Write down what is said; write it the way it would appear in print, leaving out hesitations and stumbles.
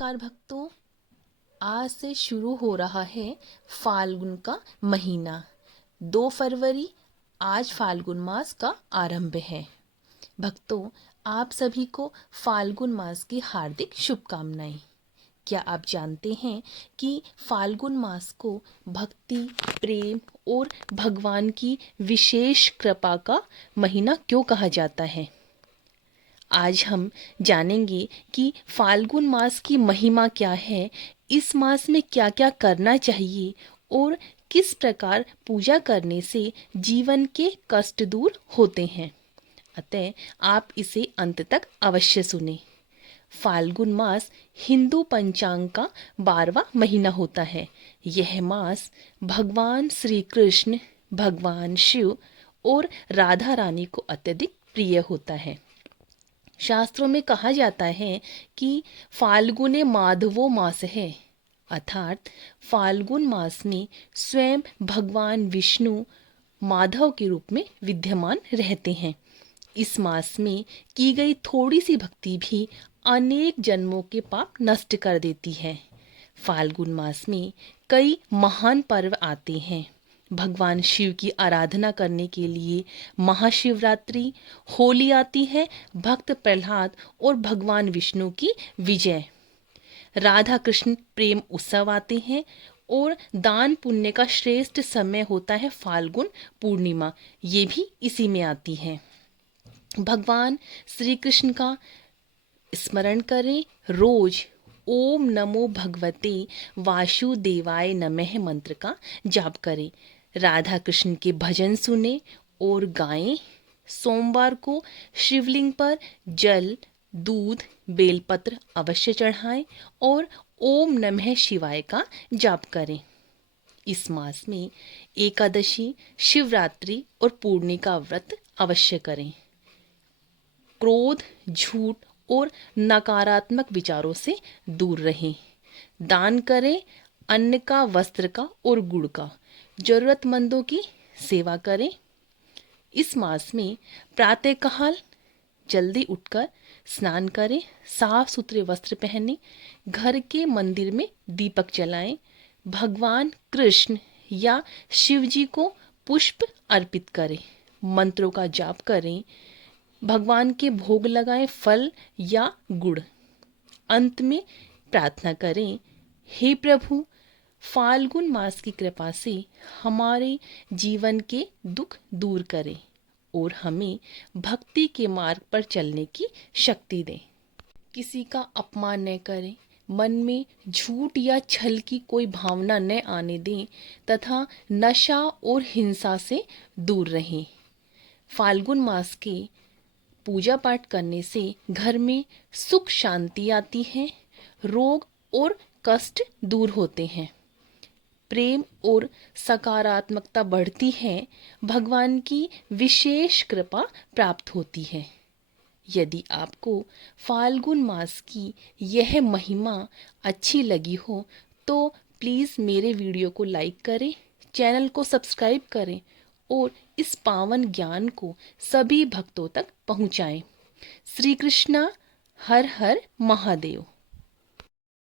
नमस्कार भक्तों, आज से शुरू हो रहा है फाल्गुन का महीना। 2 फरवरी आज फाल्गुन मास का आरंभ है। भक्तों, आप सभी को फाल्गुन मास की हार्दिक शुभकामनाएं। क्या आप जानते हैं कि फाल्गुन मास को भक्ति, प्रेम और भगवान की विशेष कृपा का महीना क्यों कहा जाता है? आज हम जानेंगे कि फाल्गुन मास की महिमा क्या है, इस मास में क्या क्या करना चाहिए और किस प्रकार पूजा करने से जीवन के कष्ट दूर होते हैं। अतः आप इसे अंत तक अवश्य सुने। फाल्गुन मास हिंदू पंचांग का 12वां महीना होता है। यह मास भगवान श्री कृष्ण, भगवान शिव और राधा रानी को अत्यधिक प्रिय होता है। शास्त्रों में कहा जाता है कि फाल्गुने माधवो मास है, अर्थात फाल्गुन मास में स्वयं भगवान विष्णु माधव के रूप में विद्यमान रहते हैं। इस मास में की गई थोड़ी सी भक्ति भी अनेक जन्मों के पाप नष्ट कर देती है। फाल्गुन मास में कई महान पर्व आते हैं। भगवान शिव की आराधना करने के लिए महाशिवरात्रि, होली आती है, भक्त प्रहलाद और भगवान विष्णु की विजय, राधा कृष्ण प्रेम उत्सव आते हैं और दान पुण्य का श्रेष्ठ समय होता है फाल्गुन पूर्णिमा, ये भी इसी में आती है। भगवान श्री कृष्ण का स्मरण करें, रोज ओम नमो भगवते वासुदेवाय नमः मंत्र का जाप करें। राधा कृष्ण के भजन सुने और गाएं। सोमवार को शिवलिंग पर जल, दूध, बेलपत्र अवश्य चढ़ाएं और ओम नमः शिवाय का जाप करें। इस मास में एकादशी, शिवरात्रि और पूर्णिमा का व्रत अवश्य करें। क्रोध, झूठ और नकारात्मक विचारों से दूर रहें। दान करें, अन्न का, वस्त्र का और गुड़ का। जरूरतमंदों की सेवा करें। इस मास में प्रातःकाल जल्दी उठकर स्नान करें, साफ सुथरे वस्त्र पहनें, घर के मंदिर में दीपक जलाएं, भगवान कृष्ण या शिव जी को पुष्प अर्पित करें, मंत्रों का जाप करें, भगवान के भोग लगाएं, फल या गुड़। अंत में प्रार्थना करें, हे प्रभु, फाल्गुन मास की कृपा से हमारे जीवन के दुख दूर करें और हमें भक्ति के मार्ग पर चलने की शक्ति दें। किसी का अपमान न करें, मन में झूठ या छल की कोई भावना न आने दें तथा नशा और हिंसा से दूर रहें। फाल्गुन मास के पूजा पाठ करने से घर में सुख शांति आती है, रोग और कष्ट दूर होते हैं, प्रेम और सकारात्मकता बढ़ती है, भगवान की विशेष कृपा प्राप्त होती है। यदि आपको फाल्गुन मास की यह महिमा अच्छी लगी हो तो प्लीज़ मेरे वीडियो को लाइक करें, चैनल को सब्सक्राइब करें और इस पावन ज्ञान को सभी भक्तों तक पहुंचाएं। श्री कृष्णा, हर हर महादेव।